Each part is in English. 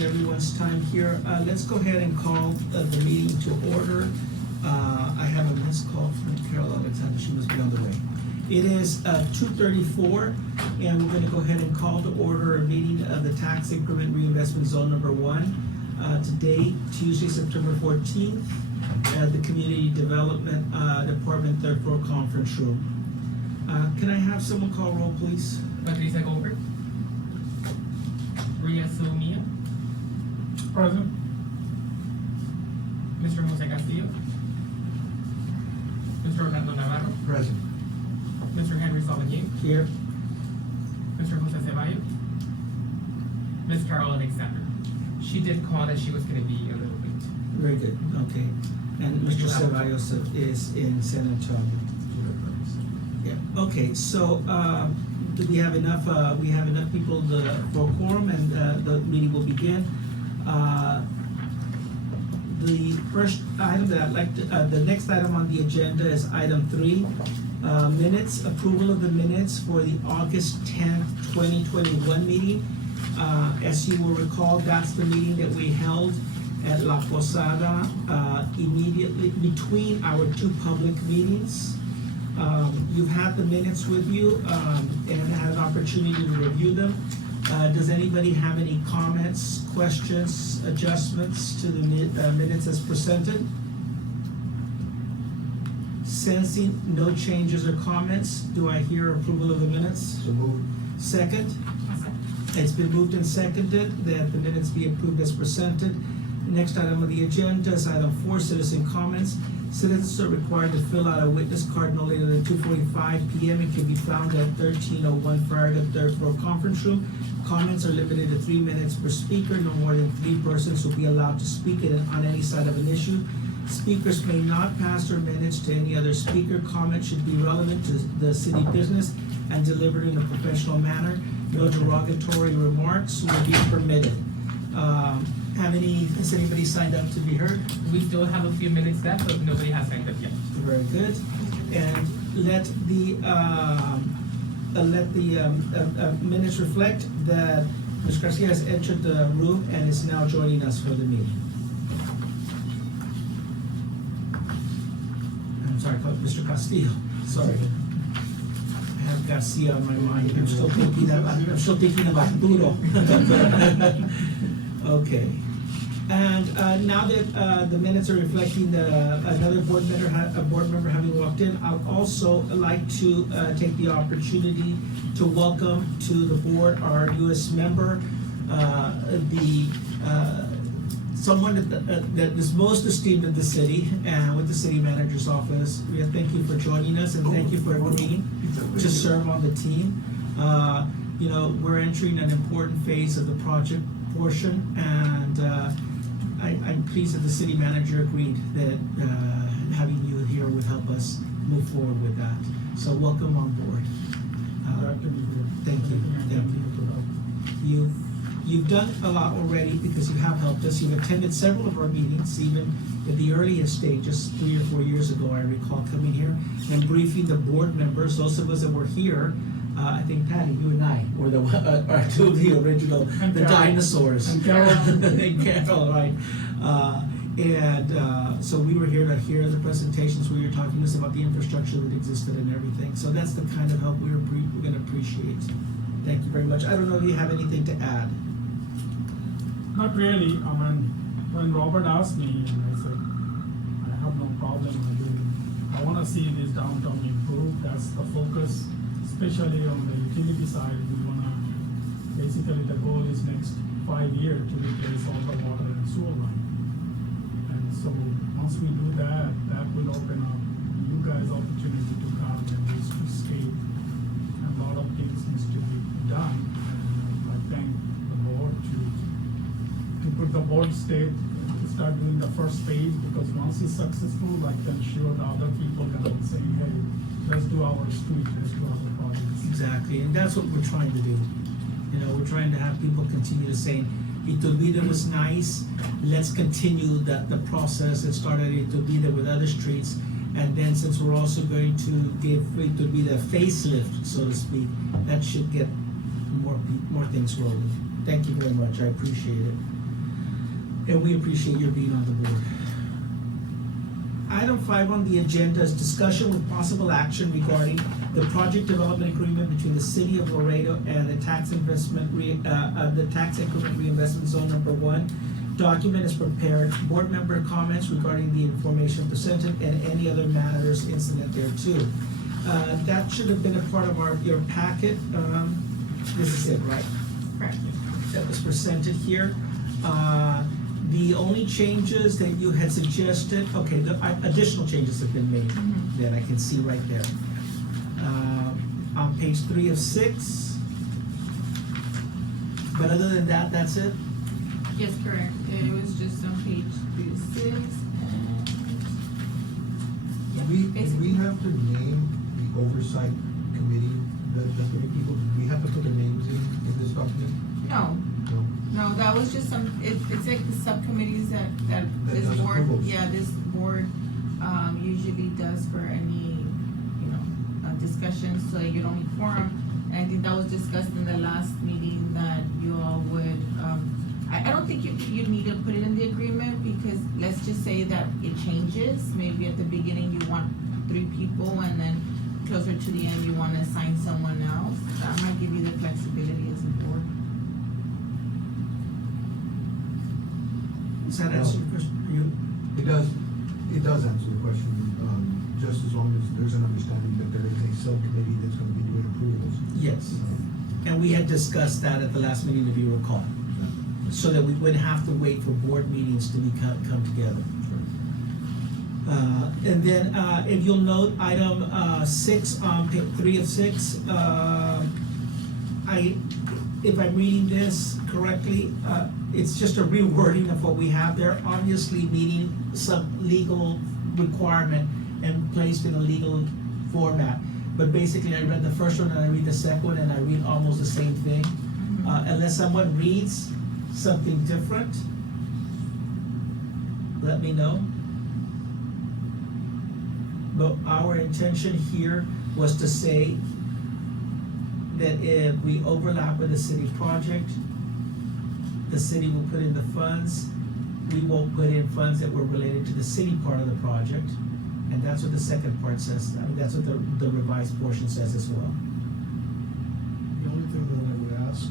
Everyone's time here. Let's go ahead and call the meeting to order. I have a missed call from Carol Alexander. She must be on the way. It is 2:34, and we're going to go ahead and call to order a meeting of the Tax Increment Reinvestment Zone Number 1. Today, Tuesday, September 14th, at the Community Development Department, third floor conference room. Can I have someone call roll, please? Patricia Goldberg. Ria Sumia. Present. Mr. Jose Castillo. Mr. Orlando Navarro. Present. Mr. Henry Sauvigny. Here. Mr. Jose Ceballos. Ms. Carol Alexander. She did call that she was going to be a little late. Very good. Okay. And Mr. Ceballos is in San Antonio. Yeah. Okay. So do we have enough? We have enough people for quorum, and the meeting will begin. The first item that I'd like to, the next item on the agenda is item 3, minutes, approval of the minutes for the August 10th, 2021 meeting. As you will recall, that's the meeting that we held at La Posada immediately between our two public meetings. You've had the minutes with you and had an opportunity to review them. Does anybody have any comments, questions, adjustments to the minutes as presented? Sensing no changes or comments, do I hear approval of the minutes? So moved. Second? It's been moved and seconded that the minutes be approved as presented. Next item on the agenda is item 4, citizen comments. Citizens are required to fill out a witness card no later than 2:45 p.m. It can be found at 1301 Farragut, third floor conference room. Comments are limited to 3 minutes per speaker. No more than 3 persons will be allowed to speak on any side of an issue. Speakers may not pass their minutes to any other speaker. Comments should be relevant to the city business and delivered in a professional manner. No derogatory remarks will be permitted. Has anybody signed up to be heard? We still have a few minutes left, but nobody has signed up yet. Very good. And let the minutes reflect that Ms. Garcia has entered the room and is now joining us for the meeting. I'm sorry, Mr. Castillo. Sorry. I have Garcia on my mind. I'm still thinking of Arturo. Okay. And now that the minutes are reflecting another board member having walked in, I'd also like to take the opportunity to welcome to the board our newest member, someone that is most esteemed in the city and with the city manager's office. We thank you for joining us and thank you for agreeing to serve on the team. We're entering an important phase of the project portion, and I'm pleased that the city manager agreed that having you here would help us move forward with that. So welcome on board. Thank you. You've done a lot already because you have helped us. You've attended several of our meetings, even at the earliest stages, 3 or 4 years ago, I recall coming here and briefing the board members, those of us that were here. I think Patty, you and I were two of the original, the dinosaurs. And Carol. And Carol, right. So we were here to hear the presentations where you're talking to us about the infrastructure that existed and everything. So that's the kind of help we're going to appreciate. Thank you very much. I don't know if you have anything to add. Not really. When Robert asked me, I said, I have no problem. I want to see this downtown improve. That's the focus, especially on the utility side. We want to, basically the goal is next 5 years to replace all the water and sewer line. And so once we do that, that will open up you guys opportunity to come and use to skate. And a lot of things needs to be done. And I thank the board to put the board state to start doing the first phase, because once it's successful, I can sure the other people can be saying, hey, let's do our street, let's do our projects. Exactly, and that's what we're trying to do. We're trying to have people continue to say, Iturbide was nice, let's continue the process that started at Iturbide with other streets. And then since we're also going to give Iturbide a facelift, so to speak, that should get more things rolling. Thank you very much, I appreciate it. and we appreciate your being on the board. Item 5 on the agenda is discussion with possible action regarding the project development agreement between the city of Laredo and the tax increment reinvestment zone number 1. Document is prepared. Board member comments regarding the information presented and any other matters incident thereto. That should have been a part of your packet. This is it, right? Correct. That was presented here. The only changes that you had suggested, okay, the additional changes have been made that I can see right there. On page 3 of 6. But other than that, that's it? Yes, correct. It was just on page 3 to 6. Do we have to name the oversight committee, the 3 people, do we have to put their names in this document? No, No. no, that was just it's like the subcommittees that this does board, approvals. this board, usually does for any, discussions, so you don't need quorum. And I think that was discussed in the last meeting that you all would, I don't think you need to put it in the agreement, because let's just say that it changes. Maybe at the beginning you want 3 people, and then closer to the end you want to assign someone else. That might give you the flexibility as a board. Does that answer your question? It does answer the question, just as long as there's an understanding that there is a subcommittee that's gonna be doing approvals. Yes. And we had discussed that at the last meeting, if you recall, so that we wouldn't have to wait for board meetings to come together. And then, if you'll note, item 6 on page 3 of 6, if I'm reading this correctly, it's just a rewording of what we have there, obviously meeting some legal requirement and placed in a legal format. But basically, I read the first one and I read the second one, and I read almost the same thing. Unless someone reads something different, let me know. But our intention here was to say that if we overlap with a city project, the city will put in the funds. We won't put in funds that were related to the city part of the project. And that's what the second part says. I mean, that's what the revised portion says as well. The only thing that I would ask,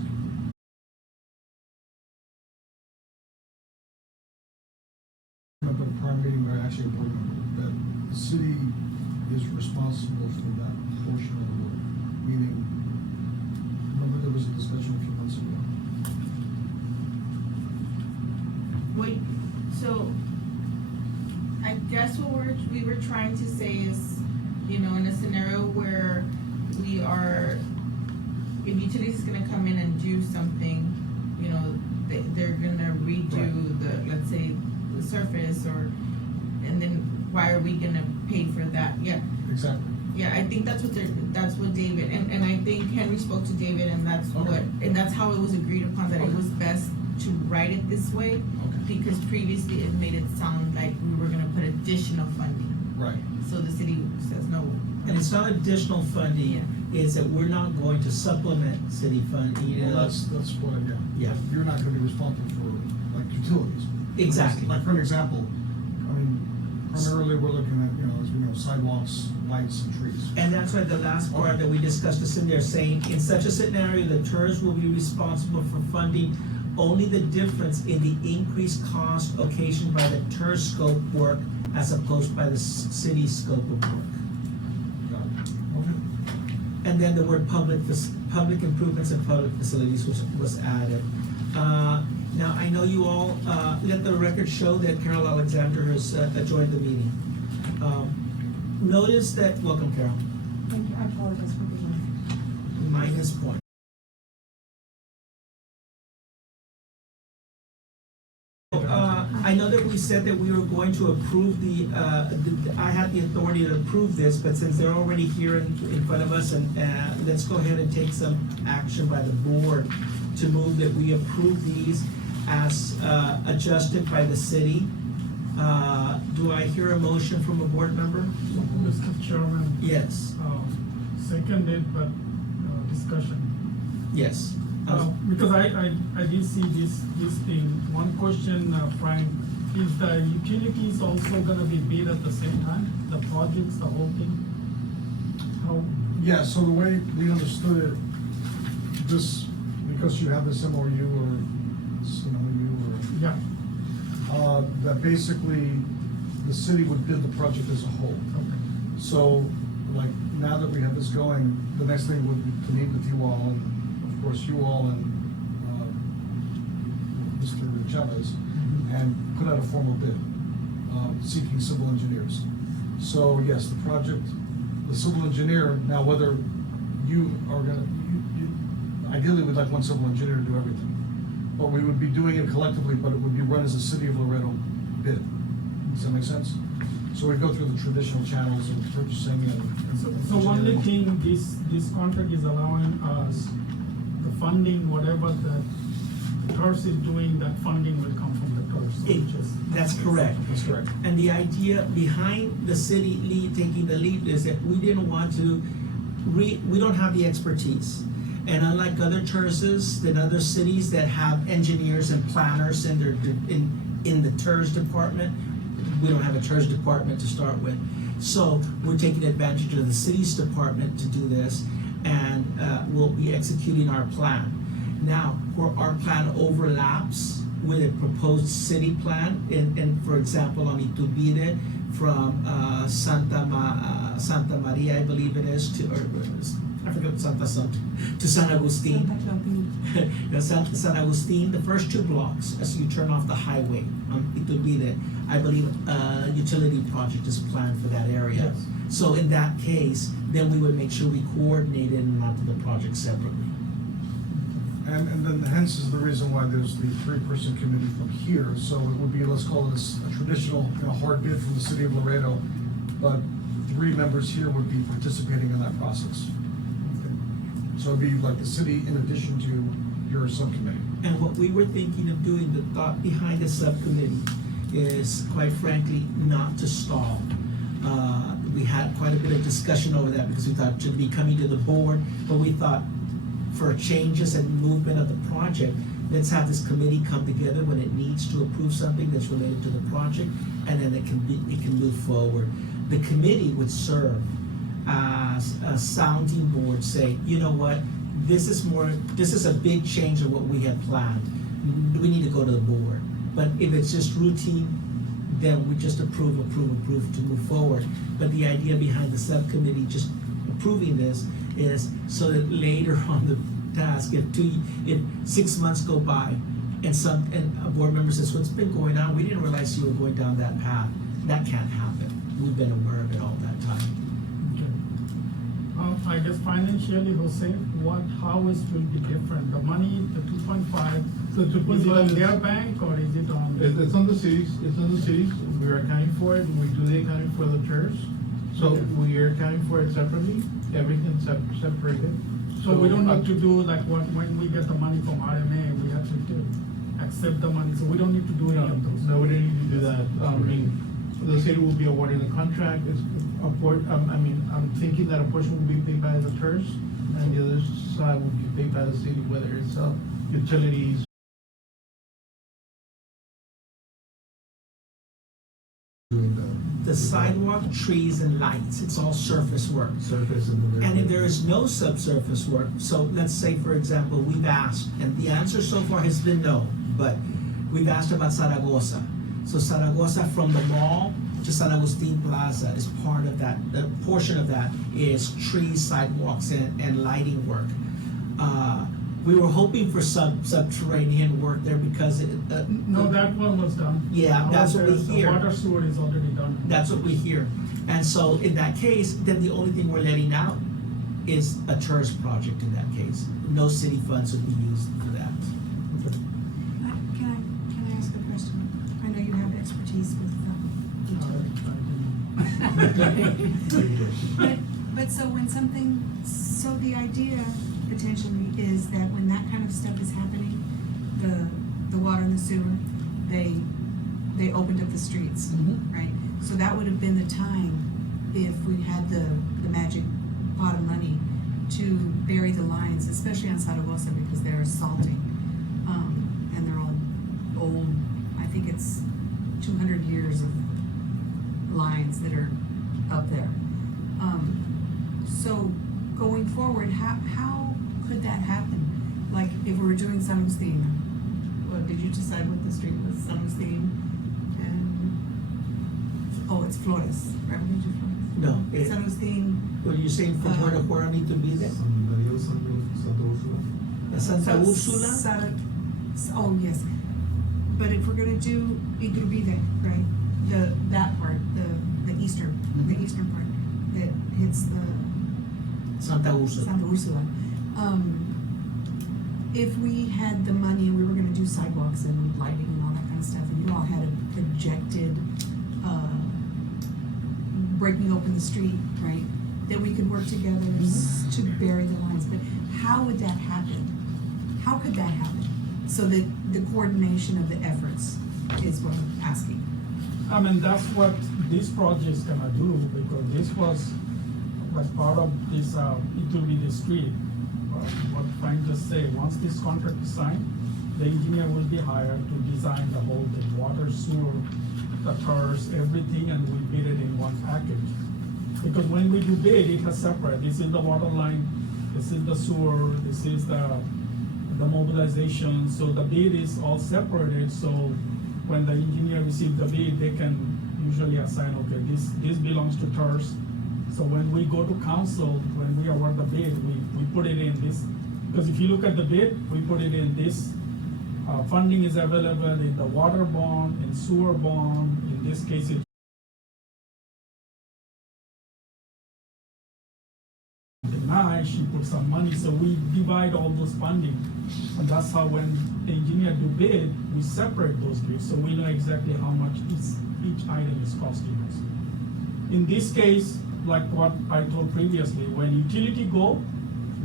member of the prior meeting, or actually a board member, that the city is responsible for that portion of the work, meaning, remember there was a discussion a few months ago. Wait, so I guess what we were trying to say is, in a scenario where we are, if utilities is gonna come in and do something, they're gonna redo the, let's say, the surface, and then why are we gonna pay for that? Yeah. Exactly. Yeah, I think that's what David, and I think Henry spoke to David, and that's Okay. and that's how it was agreed upon, that it Okay. was best to write it this way, Okay. because previously it made it sound like we were gonna put additional funding, Right. so the city says no. And it's not additional funding, it's that we're not going to supplement city funding. Well, that's what, Yeah. You're not gonna be responsible for, like, utilities. Exactly. Like, for an example, I mean, primarily we're looking at, as we know, sidewalks, lights, and trees. And that's why the last part that we discussed is in there saying, in such a scenario, the TERS will be responsible for funding only the difference in the increased cost occasioned by the TERS scope work as opposed by the city's scope of work. Got it. Okay. And then the word public improvements and public facilities was added. Now, I know you all, let the record show that Carol Alexander has joined the meeting. Notice that, welcome Carol, Thank you, I apologize for being late. minus point. I know that we said that we were going to approve I had the authority to approve this, but since they're already here in front of us, and let's go ahead and take some action by the board to move that we approve these as adjusted by the city. Do I hear a motion from a board member? Mr. Chairman, Yes, seconded, but discussion. yes. Because I did see this thing. One question, Frank, is the utilities also gonna be bid at the same time? The projects, the whole thing? How, Yeah, so the way we understood it, this, because you have this MOU or CMOU yeah, or, that basically the city would bid the project as a whole. okay. So, like, now that we have this going, the next thing would be to meet with you all, and of course you all and, Mr. Chavez, and put out a formal bid, seeking civil engineers. So, yes, the project, the civil engineer, now whether you are gonna, ideally, we'd like one civil engineer to do everything. But we would be doing it collectively, but it would be run as a City of Laredo bid. Does that make sense? So we go through the traditional channels of purchasing and. So only thing, this contract is allowing us the funding, whatever the TERS is doing, that funding will come from the TERS. So It- just- That's correct. That's correct. And the idea behind the city taking the lead is that we didn't want to, we don't have the expertise. And unlike other TERSs and other cities that have engineers and planners in their, in the TERS department, we don't have a TERS department to start with. So we're taking advantage of the city's department to do this, and we'll be executing our plan. Now, where our plan overlaps with a proposed city plan, and for example, on Iturbide, from Santa Maria, I believe it is, to, or I forget Santa, to San Agustin. San Agustin, the first two blocks, as you turn off the highway on Iturbide, I believe utility project is planned for that area. Yes. So in that case, then we would make sure we coordinated and not the project separately. And then hence is the reason why there's the three-person committee from here, so it would be, let's call it a traditional, hard bid from the city of Laredo, but 3 members here would be participating in that process. So it'd be like the city in addition to your subcommittee. And what we were thinking of doing, the thought behind the subcommittee is, quite frankly, not to stall. We had quite a bit of discussion over that because we thought it should be coming to the board, but we thought for changes and movement of the project, let's have this committee come together when it needs to approve something that's related to the project, and then it can move forward. The committee would serve as a sounding board, say, you know what, this is a big change of what we had planned. We need to go to the board. But if it's just routine, then we just approve to move forward. But the idea behind the subcommittee just approving this is so that later on the task, if 6 months go by and a board member says, what's been going on? We didn't realize you were going down that path. That can't happen. We've been aware of it all that time. Okay. I guess financially, Jose, how is will be different? The money, the 2.5, The is it on 2.5 their bank or is it on? It's on the cities, we're accounting for it, and we do the accounting for the TERS. So Okay. we are accounting for it separately, everything's separated. So we don't need to do like when we get the money from RMA, we have to accept the money, so we don't need to do any of those. No, we don't need to do that. I mean, the city will be awarding the contract, I'm thinking that a portion will be paid by the TERS, and the other side will be paid by the city, whether it's utilities. Doing The sidewalk, trees, and lights, it's all surface work. the surface and the. And if there is no subsurface work, so let's say, for example, we've asked, and the answer so far has been no, but we've asked about Zaragoza. So Zaragoza from the mall to San Agustin Plaza is part of that, a portion of that is trees, sidewalks, and lighting work. We were hoping for subterranean work there because No, that one was done. Yeah, that's what we The hear. water sewer is already done. That's what we hear. And so in that case, then the only thing we're letting out is a TERS project in that case. No city funds would be used for that. Can I ask a question? I know you have expertise with But so when so the idea potentially is that when that kind of stuff is happening, the water and the sewer, they opened up the streets, right? So that would have been the time if we had the magic pot of money to bury the lines, especially on Zaragoza, because they're salting. And they're all old, I think it's 200 years of lines that are up there. So going forward, how could that happen? Like if we were doing San Agustin, what, did you decide what the street was? San Agustin and, oh, it's Flores, right? We did do Flores. No, San Agustin. were you saying from where to where I need to be there? San Mario, Santa Ursula. Santa Ursula? Oh, yes. But if we're gonna do Iturbide, right, that part, the eastern part, that hits the Santa Ursula. Santa Ursula. If we had the money and we were gonna do sidewalks and lighting and all that kind of stuff, and you all had a projected, breaking open the street, right, that we could work together to bury the lines, but how would that happen? How could that happen? So that the coordination of the efforts is what I'm asking. I mean, that's what this project is gonna do, because this was part of this, it will be the street. What Frank just said, once this contract is signed, the engineer will be hired to design the whole thing, water, sewer, the TERS, everything, and we bid it in one package. Because when we do bid, it has separate, this is the water line, this is the sewer, this is the mobilization, so the bid is all separated, so when the engineer receives the bid, they can usually assign, okay, this belongs to TERS. So when we go to council, when we award the bid, we put it in this, because if you look at the bid, we put it in this, funding is available in the water bond, in sewer bond, in this case, it denied, she put some money, so we divide all those funding. And that's how when the engineer do bid, we separate those bids, so we know exactly how much each item is costing us. In this case, like what I told previously, when utility go,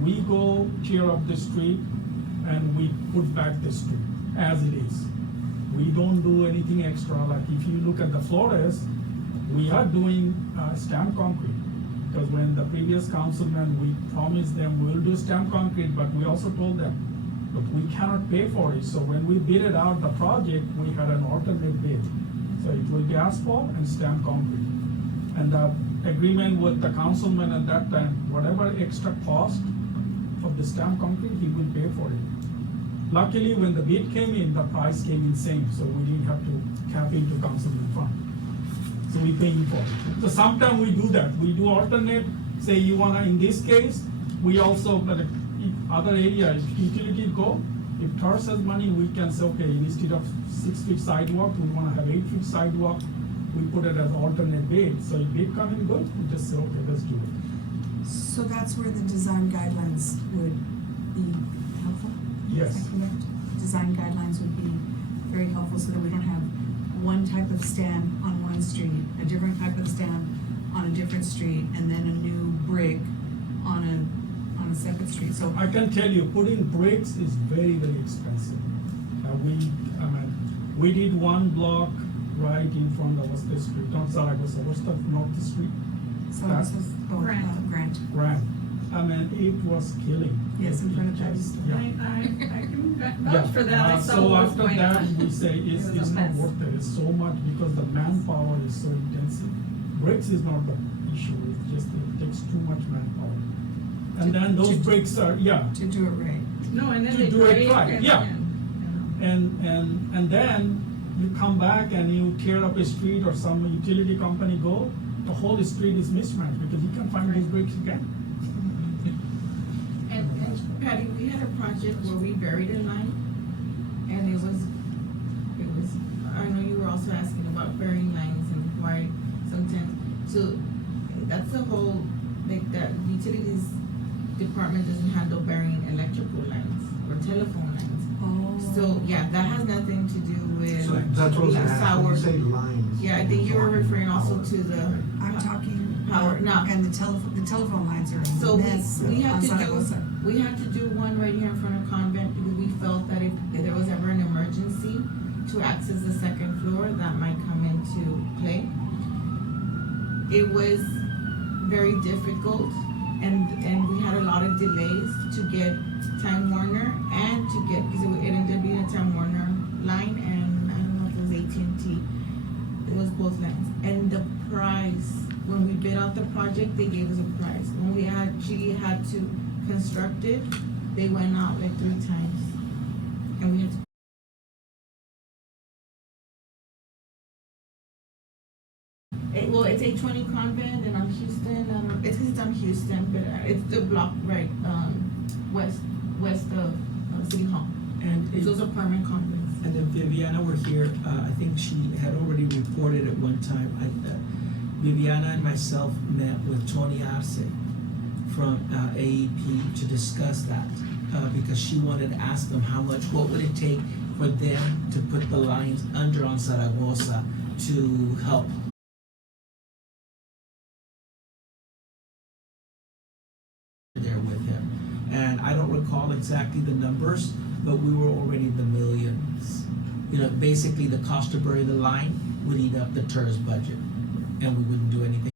we go tear up the street and we put back the street as it is. We don't do anything extra, like if you look at the Flores, we are doing stamped concrete. Because when the previous councilman, we promised them we'll do stamped concrete, but we also told them, look, we cannot pay for it. So when we bid it out, the project, we had an alternate bid. So it will be asphalt and stamped concrete. And the agreement with the councilman at that time, whatever extra cost of the stamped concrete, he will pay for it. Luckily, when the bid came in, the price came in same, so we didn't have to cap into councilman fund. So we paying for it. So sometimes we do that. We do alternate, say you wanna, in this case, we also, but if other area, if utility go, if TERS has money, we can say, okay, instead of 6 feet sidewalk, we wanna have 8 feet sidewalk, we put it as alternate bid. So if bid come in good, we just say, okay, let's do it. So that's where the design guidelines would be helpful? Yes. Is that correct? Design guidelines would be very helpful so that we don't have one type of stand on one street, a different type of stand on a different street, and then a new brick on a separate street. So I can tell you, putting bricks is very, very expensive. We did one block right in front of us, the street, not Zaragoza, what's the north street? So this is, Grant. Grant. I mean, it was killing. Yes, in front of Just- Judge's. yeah. I can Yeah. vouch for that, I saw So what was after going that, on. we say it's It was a not mess. worth it, it's so much because the manpower is so intensive. Bricks is not the issue, it's just, it takes too much manpower. And then those bricks are, yeah, To do it right. No, and then to they do it break right, and, yeah. you and then you come back and you tear up a street or some utility company go, the whole street is mismatched because you can't find those bricks again. And Patty, we had a project where we buried a line, and it was, I know you were also asking about burying lines and why sometimes, so that's the whole, like, that utilities department doesn't handle burying electrical lines or telephone lines. Oh. So, yeah, that has nothing to do with. So that's what I was That's asking, our- you say lines. Yeah, I think you were referring also to the. I'm talking. Power, no. And the telephone lines are So a mess we on have to Zaragoza. do one right here in front of Convent, because we felt that if there was ever an emergency to access the second floor, that might come into play. It was very difficult, and we had a lot of delays to get Time Warner and to get, because it ended up being a Time Warner line, and I don't know if it was AT&T. It was both lines. And the price, when we bid out the project, they gave us a price. When we actually had to construct it, they went out like 3 times. And we had to. It's 820 Convent, and I'm Houston. It's because it's on Houston, but it's the block right west of City Hall. And Those are permanent convents. And if Viviana were here, I think she had already reported at one time. Viviana and myself met with Tony Arce from AEP to discuss that because she wanted to ask them what would it take for them to put the lines under on Zaragoza to help. There with him, and I don't recall exactly the numbers, but we were already in the millions. You know, basically the cost to bury the line would eat up the TERS budget, and we wouldn't do anything.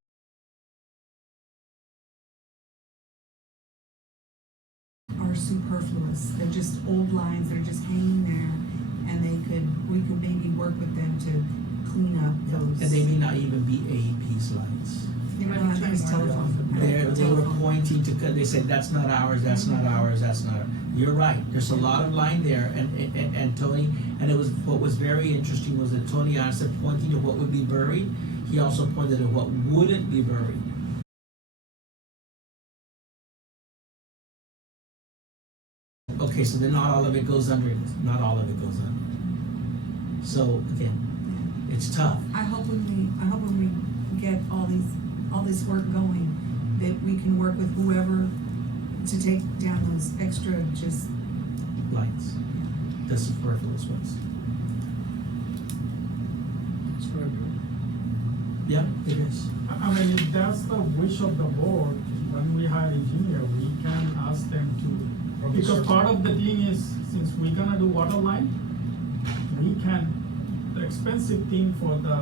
Are superfluous. They're just old lines. They're just hanging there, and we could maybe work with them to clean up those. And they may not even be AEP's lines. They might I be think it's Time Warner. telephone. They were pointing to, they said, that's not ours, that's not ours, that's not. You're right, there's a lot of line there, and Tony, and it was, what was very interesting was that Tony Arce pointing to what would be buried, he also pointed to what wouldn't be buried. Okay, so then not all of it goes under, not all of it goes under. So, again, it's tough. I hope when we get all this work going, that we can work with whoever to take down those extra just. Lines, the superfluous ones. It's very good. Yeah, it is. I mean, if that's the wish of the board, when we hire engineer, we can ask them to, because part of the thing is, since we're gonna do water line, we can, the expensive thing for the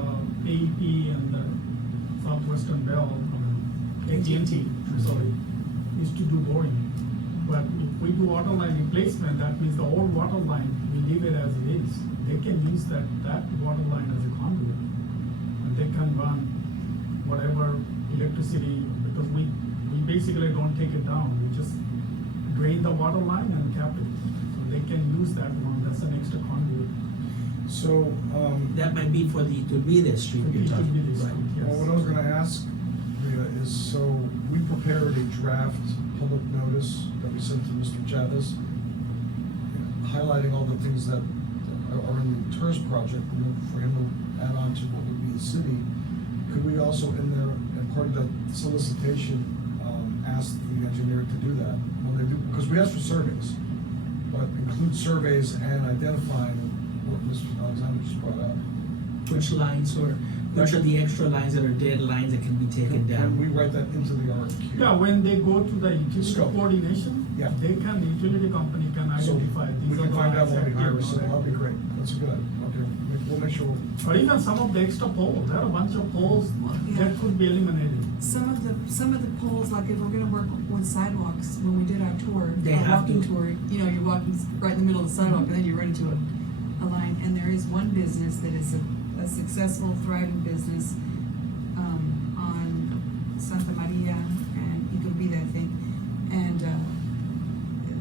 AEP and the Southwestern Bell, AT&T, sorry, is to do boring. But if we do water line replacement, that means the old water line, we leave it as it is. They can use that water line as a conduit. And they can run whatever electricity, because we basically don't take it down. We just drain the water line and cap it. So they can use that one, that's an extra conduit. So, That might be for to be the street you're Could talking be the about. street, yes. well, what I was gonna ask, Rita, is so we prepared a draft public notice that we sent to Mr. Chavez, highlighting all the things that are in the TERS project, for him to add on to what would be the city. Could we also, in there, and part of that solicitation, ask the engineer to do that when they do, because we asked for surveys, but include surveys and identifying what Mr. Alexander just brought up. Which are the extra lines that are dead lines that can be taken Can we down? write that into the RFQ? Yeah, when they go to the utility Scope. coordination, Yeah. the utility company can So identify these we are can the find out lines when we that hire, are so not that'll be great, that's good, okay, we'll make sure. Or even some of the extra poles, there are a bunch of poles Yeah. that could be eliminated. Some of the poles, like if we're gonna work with sidewalks, when we did our tour, They our have walking to. tour, you're walking right in the middle of the sidewalk, and then you run into a line, and there is one business that is a successful, thriving business, on Santa Maria and Iturbide, I think, and,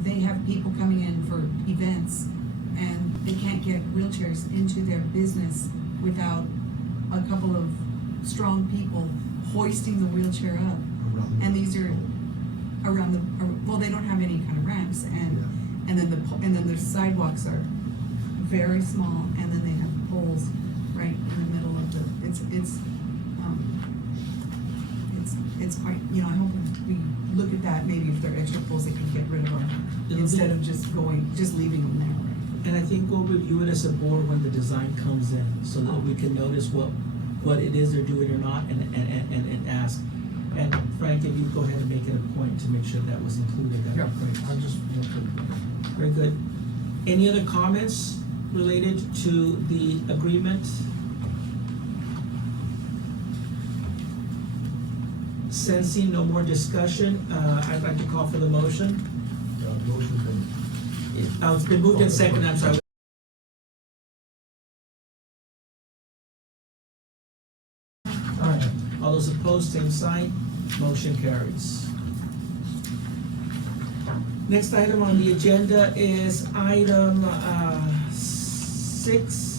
they have people coming in for events, and they can't get wheelchairs into their business without a couple of strong people hoisting the wheelchair up. And these are around well, they don't have any kind of ramps, and then the sidewalks are very small, and then they have poles right in the middle of it's quite, I hope we look at that, maybe if there are extra poles, they can get rid of them, instead of just leaving them there. And I think we'll review it as a board when the design comes in, so that we can notice what it is they're doing or not, and ask. And Frank, if you go ahead and make it a point to make sure that was included, that'd be great. I'm just, Very good. Any other comments related to the agreement? Sensing no more discussion, I'd like to call for the motion. Motion's been. It's been moved in second, I'm sorry. Alright, all those opposed, same sign, motion carries. Next item on the agenda is item 6,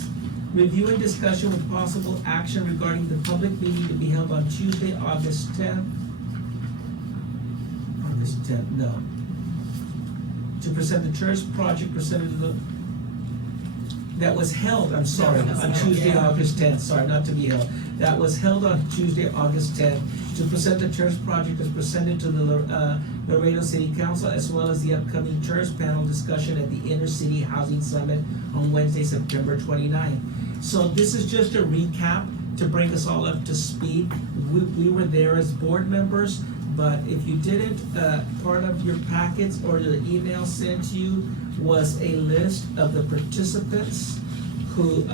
review and discussion with possible action regarding the public meeting to be held on Tuesday, August 10th. August 10th, no. To present the church project presented to the, that was held, I'm sorry, That was on held, Tuesday, yeah. August 10th, sorry, not to be held. That was held on Tuesday, August 10th, to present the church project as presented to the Laredo City Council, as well as the upcoming church panel discussion at the Inner City Housing Summit on Wednesday, September 29th. So this is just a recap to bring us all up to speed. We were there as board members, but if you didn't, part of your packets or the email sent to you was a list of the participants who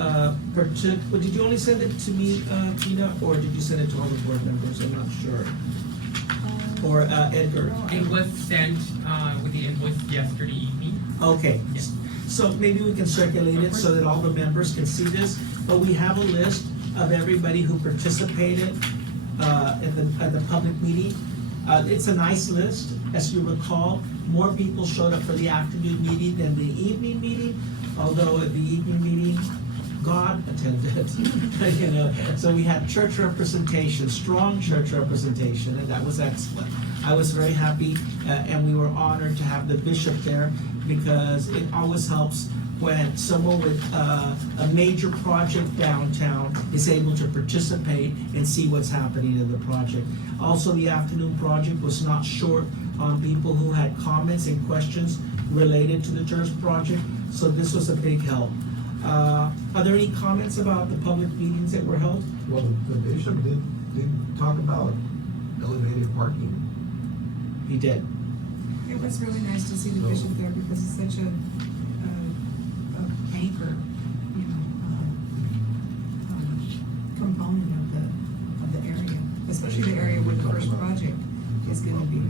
partook. Well, did you only send it to me, Tina, or did you send it to all the board members? I'm not sure. Or Edgar? It was sent, with the invoice yesterday evening. Okay, Yes. so maybe we can circulate it so that all the members can see this, but we have a list of everybody who participated at the public meeting. It's a nice list, as you recall, more people showed up for the afternoon meeting than the evening meeting, although at the evening meeting, God attended, you know, so we had church representation, strong church representation, and that was excellent. I was very happy, and we were honored to have the bishop there, because it always helps when someone with a major project downtown is able to participate and see what's happening in the project. Also, the afternoon project was not short on people who had comments and questions related to the church project, so this was a big help. Are there any comments about the public meetings that were held? Well, the bishop did talk about elevated parking. He did. It was really nice to see the bishop there because it's such a anchor, you know, component of the area, especially the area where the first project is gonna be.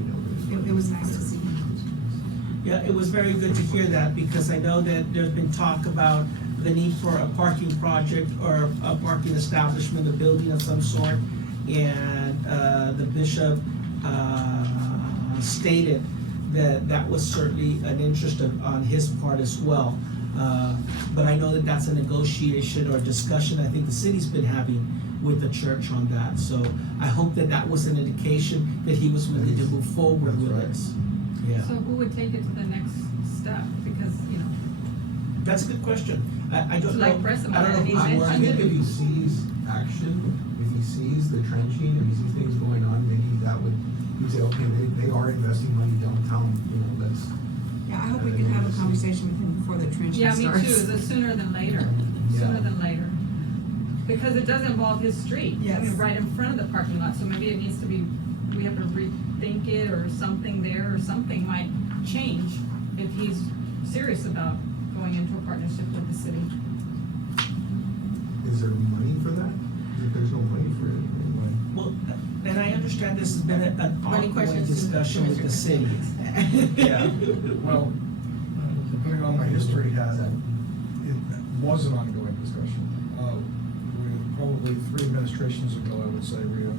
It was nice to see him. Yeah, it was very good to hear that, because I know that there's been talk about the need for a parking project or a parking establishment, a building of some sort, and the bishop stated that that was certainly an interest on his part as well. But I know that that's a negotiation or discussion I think the city's been having with the church on that. So I hope that that was an indication that he was willing to move forward with That's this. Yeah, So who would take it to the next step? Because, you know, that's a good question. I don't It's know. like Preston, I don't know he who's I mentioned working. think if he sees action, if he sees the trenching, if he sees things going on, maybe that would, he'd say, okay, they are investing money downtown, you know, that's. Yeah, I hope we can have a conversation with him before the trenching yeah, starts. me too, the sooner than later, sooner than later. Because it does involve his street. I Yes. mean, right in front of the parking lot, so maybe it needs to be, we have to rethink it or something there, or something might change if he's serious about going into a partnership with the city. Is there money for that? If there's no money for it, anyway. Well, and I understand this has been an Any ongoing questions to discussion with the city. Yeah, well, depending on my history, it was an ongoing discussion. Probably 3 administrations ago, I would say, Rio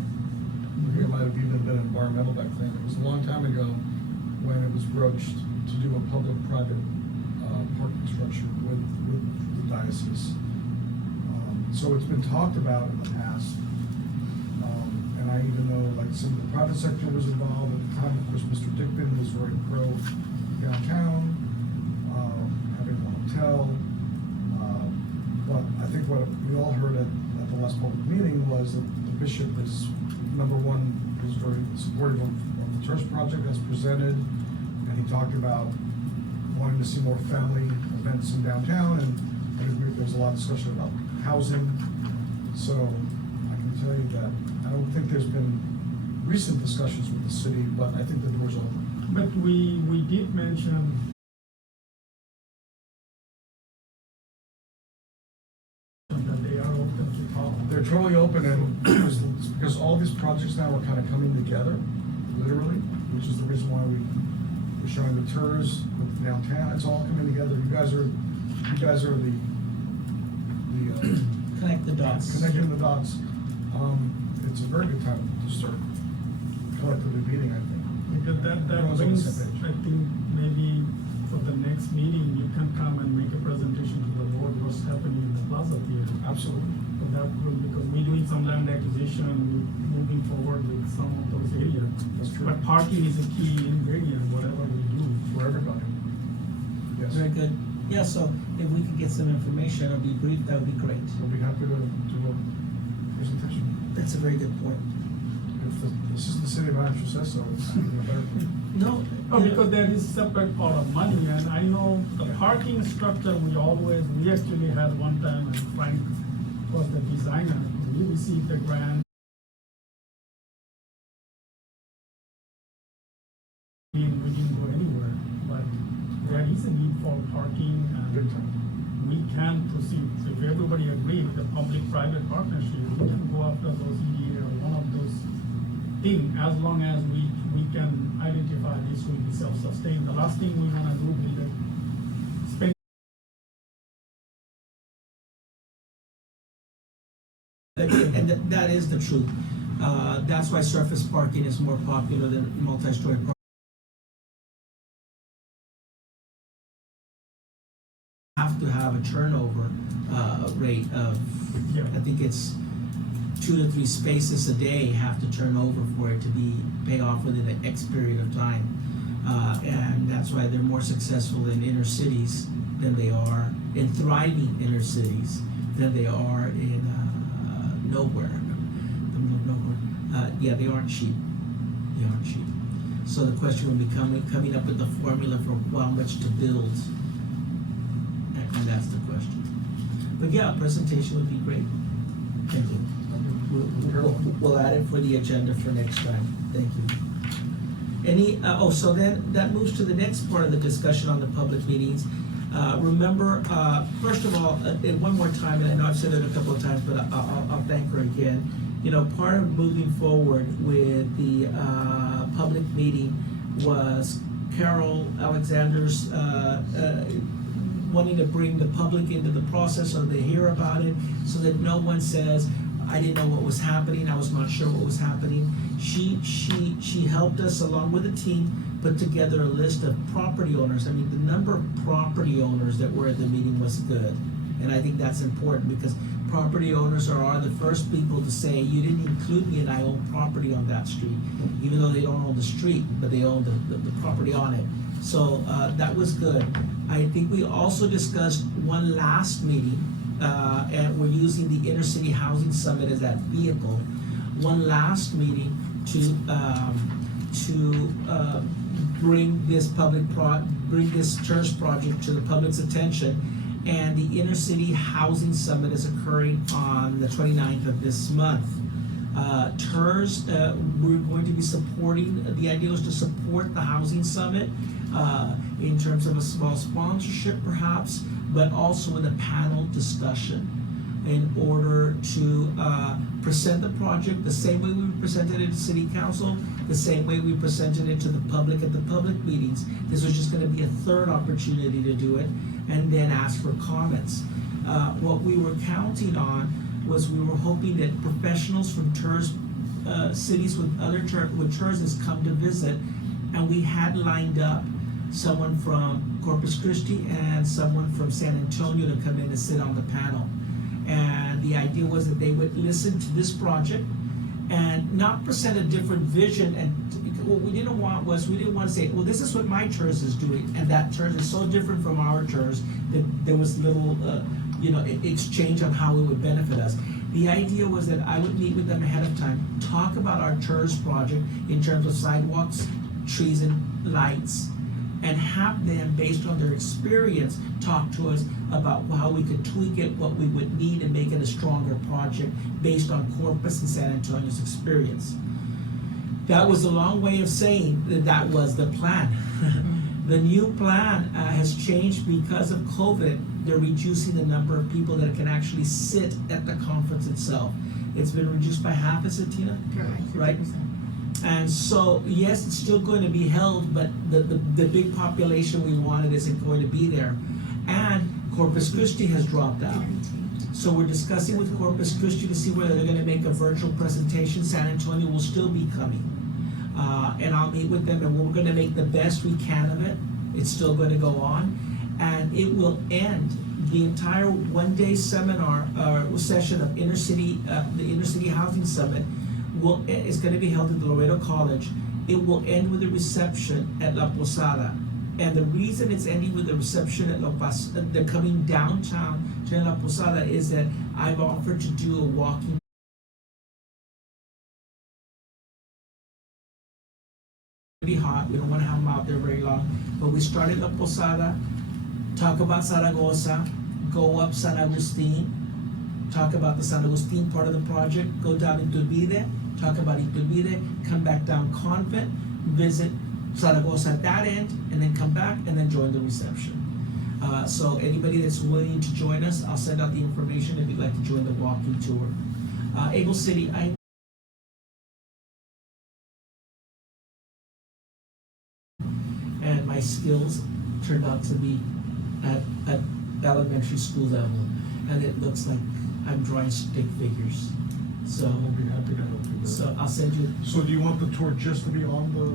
might have even been environmental back then. It was a long time ago when it was broached to do a public-private parking structure with the diocese. So it's been talked about in the past. And I even know, like, some of the private sector was involved at the time. Of course, Mr. Dickman was very pro downtown, having a hotel. But I think what we all heard at the last public meeting was that the bishop is, number one, was very supportive of the church project as presented. And he talked about wanting to see more family events in downtown, and I agree there's a lot of discussion about housing. So I can tell you that I don't think there's been recent discussions with the city, but I think the door's open. But we did mention that they are open to talk. They're They're totally open, and because all these projects now are kind of coming together, literally, which is the reason why we're showing the tours with downtown. It's all coming together. You guys are the Connect the dots. connecting the dots. It's a very good time to start collectively meeting, I think. Because that Everyone's on the brings, same page. I think, maybe for the next meeting, you can come and make a presentation to the board what's happening in the Plaza Theater. Absolutely. So that will, because we're doing some land acquisition, we're moving forward with some of those areas. That's true. But parking is a key ingredient, whatever we do. For everybody. Yes. Very good. Yeah, so if we could get some information, it'll be brief, that would be great. We'll be happy to do a presentation. That's a very good point. If this is the city manager says so, it's even a better thing. No. Oh, because there is separate pot of money, and I know the parking structure, we actually had one time, and Frank was the designer, we received the grant. We didn't go anywhere, but there is a need for parking, Big and time. we can proceed. If everybody agrees with the public-private partnership, we can go after those EDA or one of those things, as long as we can identify this will be self-sustained. The last thing we wanna do is spend. And that is the truth. That's why surface parking is more popular than multi-story parking. Have to have a turnover rate of, Yeah. I think it's 2 to 3 spaces a day have to turn over for it to be pay off within an X period of time. And that's why they're more successful in inner cities than they are in thriving inner cities than they are in nowhere. The middle of nowhere. Yeah, they aren't cheap. They aren't cheap. So the question will be coming up with the formula for how much to build. And that's the question. But yeah, a presentation would be great. Thank you. We'll add it for the agenda for next time. Thank you. So then that moves to the next part of the discussion on the public meetings. Remember, first of all, one more time, and I know I've said it a couple of times, but I'll thank her again. You know, part of moving forward with the public meeting was Carol Alexander's wanting to bring the public into the process so they hear about it, so that no one says, I didn't know what was happening, I was not sure what was happening. She helped us, along with the team, put together a list of property owners. I mean, the number of property owners that were at the meeting was good. And I think that's important, because property owners are the first people to say, you didn't include me and I own property on that street, even though they don't own the street, but they own the property on it. So that was good. I think we also discussed one last meeting, and we're using the Inner City Housing Summit as that vehicle. One last meeting to bring this bring this TERS project to the public's attention. And the Inner City Housing Summit is occurring on the 29th of this month. TERS, we're going to be supporting, the idea was to support the Housing Summit in terms of a small sponsorship perhaps, but also in a panel discussion in order to present the project the same way we presented it to City Council, the same way we presented it to the public at the public meetings. This was just gonna be a third opportunity to do it, and then ask for comments. What we were counting on was we were hoping that professionals from TERS, cities with TERS has come to visit, and we had lined up someone from Corpus Christi and someone from San Antonio to come in and sit on the panel. And the idea was that they would listen to this project and not present a different vision. And what we didn't want to say, well, this is what my TERS is doing, and that TERS is so different from our TERS that there was little, exchange on how it would benefit us. The idea was that I would meet with them ahead of time, talk about our TERS project in terms of sidewalks, trees, and lights, and have them, based on their experience, talk to us about how we could tweak it, what we would need, and make it a stronger project based on Corpus and San Antonio's experience. That was a long way of saying that was the plan. The new plan has changed because of COVID. They're reducing the number of people that can actually sit at the conference itself. It's been reduced by half, is it, Tina? Correct. Right? And so, yes, it's still going to be held, but the big population we wanted isn't going to be there. And Corpus Christi has dropped out. So we're discussing with Corpus Christi to see whether they're gonna make a virtual presentation. San Antonio will still be coming. And I'll meet with them, and we're gonna make the best we can of it. It's still gonna go on. And it will end, the entire one-day seminar, session of the Inner City Housing Summit is gonna be held at the Laredo College. It will end with a reception at La Posada. And the reason it's ending with the reception at they're coming downtown to La Posada is that I've offered to do a walking. Be hot, we don't wanna have them out there very long, but we start at La Posada, talk about Zaragoza, go up San Agustin, talk about the San Agustin part of the project, go down Iturbide, talk about Iturbide, come back down Convent, visit Zaragoza at that end, and then come back and then join the reception. So anybody that's willing to join us, I'll send out the information if you'd like to join the walking tour. Able City, and my skills turned out to be at elementary school level, and it looks like I'm drawing stick figures. So We'll be happy to help you with So that. I'll send you. So do you want the tour just to be on the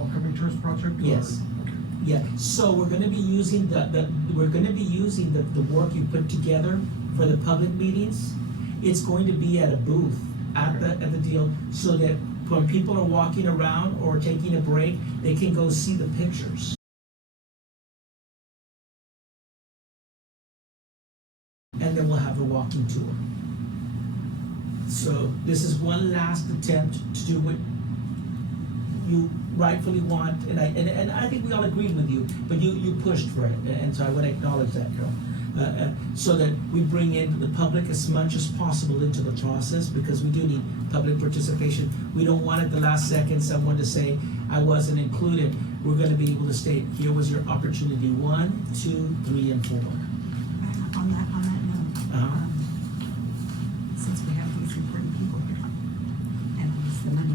upcoming tourist project? or- Yes. Okay. Yeah, so we're gonna be using the work you put together for the public meetings. It's going to be at a booth at the deal, so that when people are walking around or taking a break, they can go see the pictures. And then we'll have a walking tour. So this is one last attempt to do what you rightfully want, and I think we all agreed with you, but you pushed for it, and so I want to acknowledge that, Carol. So that we bring in the public as much as possible into the process, because we do need public participation. We don't want at the last second someone to say, I wasn't included. We're gonna be able to state, here was your opportunity, 1, 2, 3, and 4. On that note, Uh-huh. since we have these important people here, and it's the money,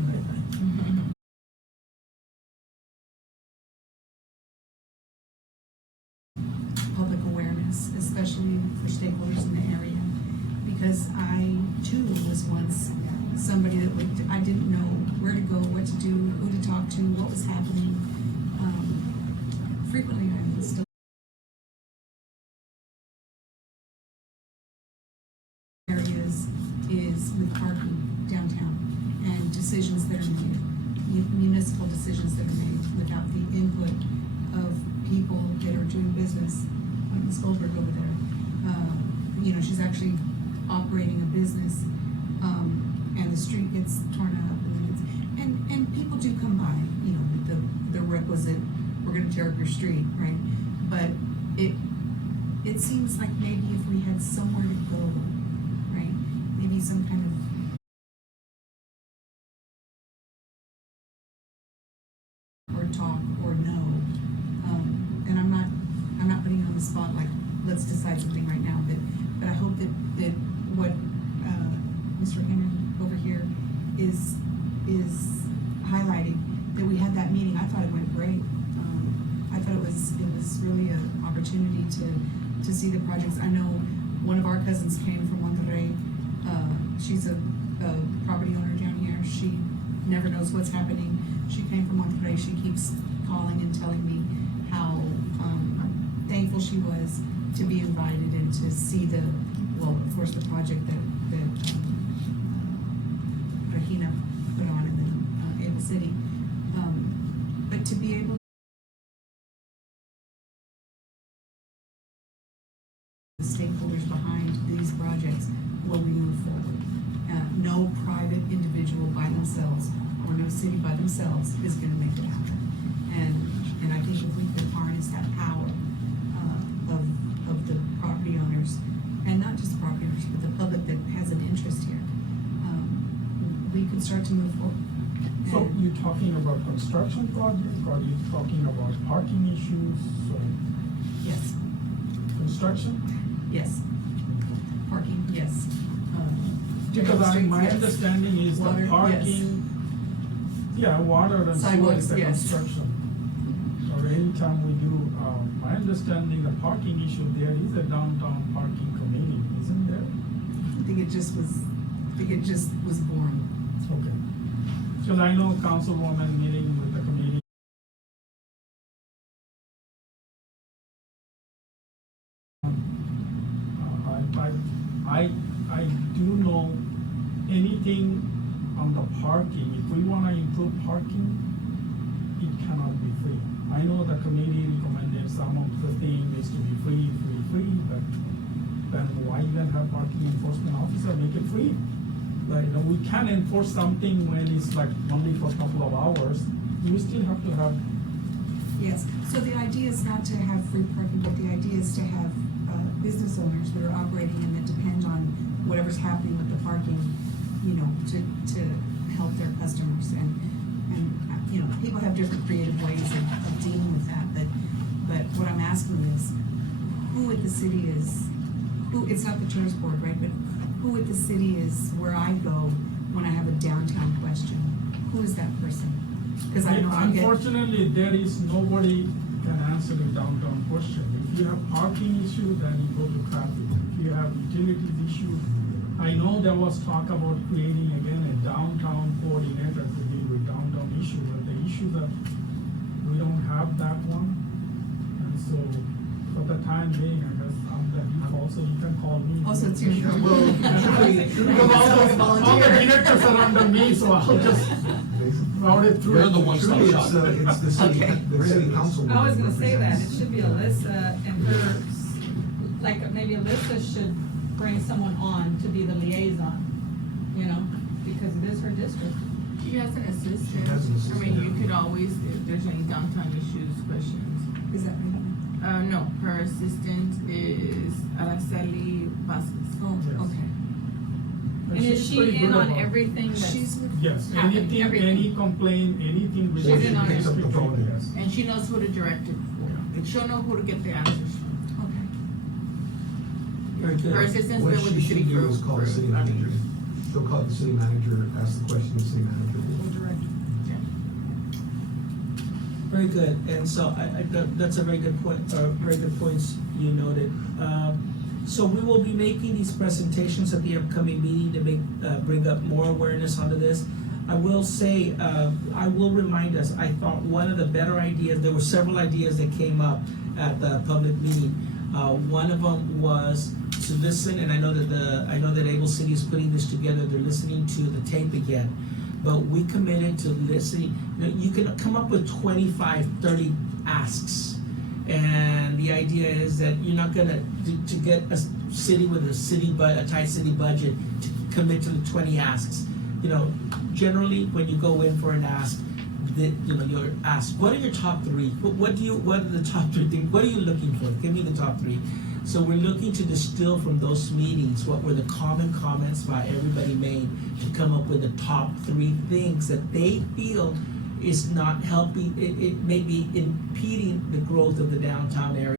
public awareness, especially for stakeholders in the area, because I too was once somebody that I didn't know where to go, what to do, who to talk to, what was happening. Frequently I'm still areas is with parking downtown and decisions that are made, municipal decisions that are made without the input of people that are doing business. Like Ms. Goldberg over there, she's actually operating a business, and the street gets torn up, and people do come by, with the requisite, we're gonna tear up your street, right? But it seems like maybe if we had somewhere to go, right? Maybe some kind of or talk or no. And I'm not putting you on the spot like let's decide something right now, but I hope that what Mr. Henry over here is highlighting, that we had that meeting. I thought it went great. I thought it was really an opportunity to see the projects. I know one of our cousins came from Monterrey. She's a property owner down here. She never knows what's happening. She came from Monterrey. She keeps calling and telling me how thankful she was to be invited and to see the project that Regina put on in the Able City. But to be able the stakeholders behind these projects will we move forward. No private individual by themselves or no city by themselves is going to make it happen. And I think if we could harness that power of the property owners, and not just the property owners, but the public that has an interest here, we could start to move forward. So And you talking about construction project, or are you talking about parking issues, or Yes, construction? yes, parking, yes. Because my Streets, yes. understanding is Water, the yes. parking, yeah, water and sewer Sidewalks, is the yes. construction. Or anytime we do, my understanding, the parking issue, there is a downtown parking committee, isn't there? I think it just was born. Okay. Because I know Councilwoman meeting with the committee. I do know anything on the parking, if we wanna improve parking, it cannot be free. I know the committee recommended some of the things to be free, but then why even have parking enforcement officer, make it free? Like, you know, we can enforce something when it's like only for a couple of hours, we still have to have. Yes, so the idea is not to have free parking, but the idea is to have, business owners that are operating and that depend on whatever's happening with the parking, you know, to help their customers, and, you know, people have different creative ways of dealing with that, but what I'm asking is, who at the city is, it's not the tourist board, right, but who at the city is where I go when I have a downtown question? Who is that person? Cause I know I get. Unfortunately, there is nobody can answer the downtown question. If you have parking issue, then you go to traffic. If you have utilities issue, I know there was talk about creating again a downtown coordinator to deal with downtown issue, but the issue that we don't have that one. And so, for the time being, I guess I'm the default, so you can call me. Also, it's your. Yeah, well, Because all the directors are under me, so I'll just route it through. You're the one-stop Truly, shop. it's the city, Okay. the city council. I was gonna say that, it represents- should be Alyssa and her, like, maybe Alyssa should bring someone on to be the liaison, you know, because it is her district. She has an assistant. She has an I mean, assistant. you could always, if there's any downtown issues, questions. Is that right? No, her assistant is Araceli Vasquez. Oh, Yes. okay. And is she's she pretty in good on about- everything that's? She's with. Yes, Happen, anything, everything. any complaint, anything. She's in on Picks up the phone, yes. And she knows who to direct it for. She'll know who to get the answers from. Okay. Very good. Her assistant's What been with she the city should do for. is call the for city about a manager. year. She'll call the city manager, ask the question, the city manager will direct. Very good, and so that's a very good point, very good points you noted. So we will be making these presentations at the upcoming meeting to bring up more awareness onto this. I will say, I will remind us, I thought one of the better ideas, there were several ideas that came up at the public meeting. One of them was to listen, and I know that Able City is putting this together, they're listening to the tape again. But we committed to listening, you can come up with 25, 30 asks. And the idea is that you're not gonna, to get a city with a tight city budget to commit to the 20 asks. You know, generally, when you go in for an ask, you're asked, what are your top three? What are the top three things? What are you looking for? Give me the top three. So we're looking to distill from those meetings what were the common comments by everybody made to come up with the top three things that they feel is not helping, it may be impeding the growth of the downtown area.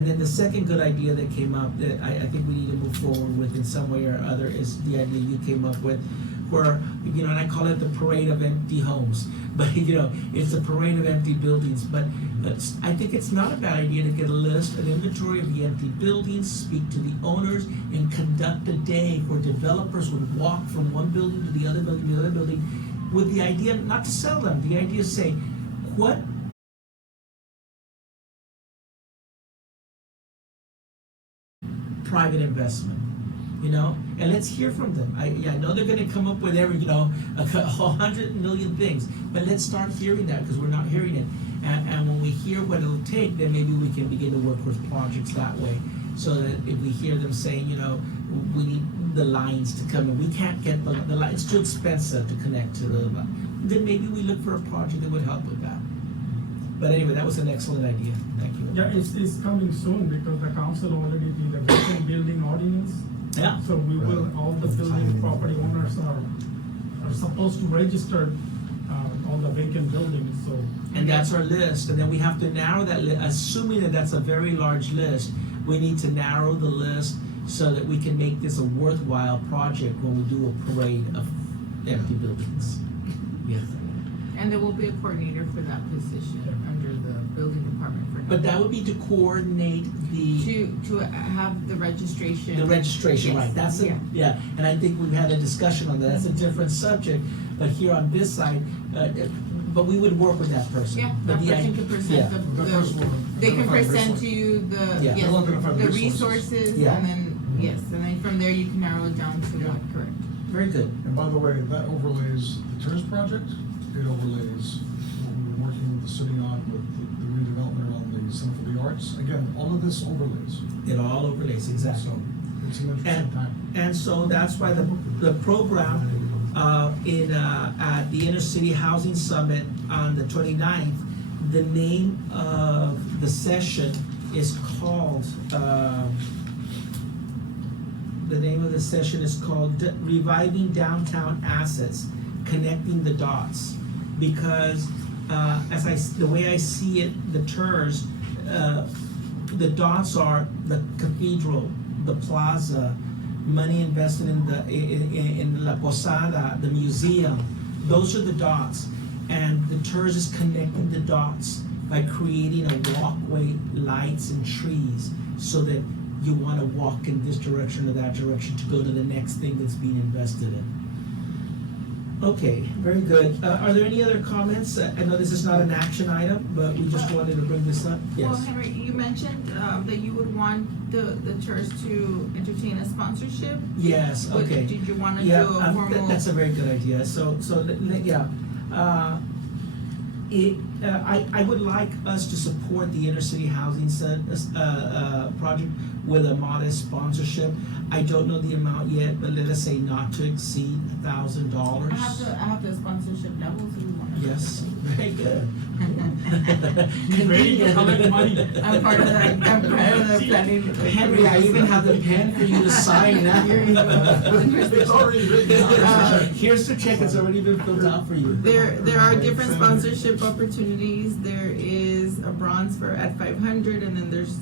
And then the second good idea that came up that I think we need to move forward with in some way or other is the idea you came up with, where, you know, and I call it the parade of empty homes, but you know, it's a parade of empty buildings. But I think it's not a bad idea to get a list, an inventory of the empty buildings, speak to the owners, and conduct a day where developers would walk from one building to the other building to the other building, with the idea not to sell them. The idea is say, what private investment, you know, and let's hear from them. I know they're going to come up with every, you know, 100 million things, but let's start hearing that, because we're not hearing it. And when we hear what it'll take, then maybe we can begin to work with projects that way. So that if we hear them saying, you know, we need the lines to come in, we can't get the lines, it's too expensive to connect to the, then maybe we look for a project that would help with that. But anyway, that was an excellent idea. Thank you. Yeah, it's coming soon, because the council already did a vacant building ordinance, Yeah. So we will, all the building property owners are supposed to register, all the vacant buildings, so. And that's our list, and then we have to narrow that assuming that that's a very large list, we need to narrow the list so that we can make this a worthwhile project when we do a parade of empty buildings. Yes. And there will be a coordinator for that position under the building department for now. But that would be to coordinate To have the registration. the registration, Yes. right, that's it, yeah, and I think we've had a discussion on that, that's a different subject, but here on this side, but we would work with that person. Yeah, But that the person idea- can yeah. present The first one, they can identify present resource. to you the, Yeah. yes, They'll identify the the resources. resources, Yeah. and then, yes, and then from there you can narrow it down to Yeah. what, correct. Very good. And by the way, that overlays the TERS project, it overlays what we were working with the city on with the redevelopment around the Center for the Arts. Again, all of this overlays, It all overlays, exactly. so it's an interesting time. And so that's why the program, at the Inner City Housing Summit on the 29th, the name of the session is called, Reviving Downtown Assets, Connecting the Dots. Because, the way I see it, the TERS, the dots are the cathedral, the plaza, money invested in La Posada, the museum. Those are the dots. And the TERS is connecting the dots by creating a walkway, lights and trees, so that you wanna walk in this direction or that direction to go to the next thing that's being invested in. Okay, very good. Are there any other comments? I know this is not an action item, but we just wanted to bring this up. Well, Yes. Henry, you mentioned, that you would want the church to entertain a sponsorship. Yes, But okay. Did you wanna do Yeah, a formal? that's a very good idea, yeah. I would like us to support the Inner City Housing project with a modest sponsorship. I don't know the amount yet, but let us say not to exceed $1,000. I have the sponsorship levels if you want. Yes, very good. He's ready to collect money. I'm part of the planning. Henry, I even have the pen for you to sign now. It's already written down. Here's the check, it's already been filled out for you. There are different sponsorship opportunities. There is a bronze at 500, and then there's